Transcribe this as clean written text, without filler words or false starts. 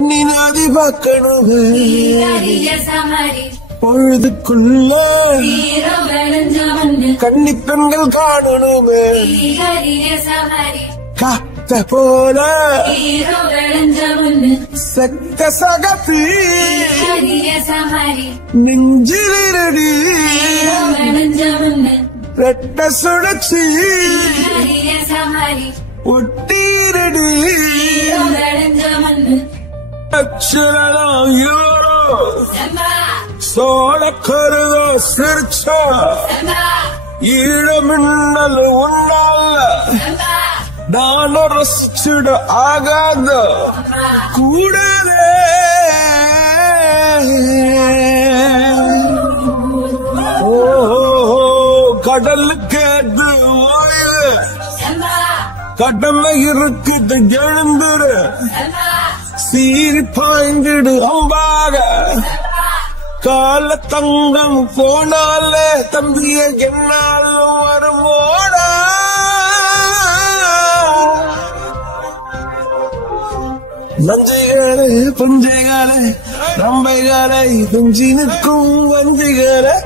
நீ நாதி பார்க்கணுமே பொழுதுக்குள்ள கன்னி பெண்கள் காணணுமே காத்த போல செக்க சகப்பி நெஞ்சிலடி ரெட்ட சுழற்சி ஒட்டீரடி அச்சலாம் யூரோ சோழ கருத சிரிச்சா ஈழமின்னல் உன்னால நான் ரசிச்சுட ஆகாத கூடவே கடலுக்கு அது ஓய்வு கடமை இருக்குது எழுந்துரு சீறி பாய்ந்திடு அம்பாக கால தங்கம் போனால தம்பிய என்னாலும் வருவோடா நஞ்சைகளே பஞ்சைகளே நம்பைகளை துஞ்சி நிற்கும் வஞ்சிகளே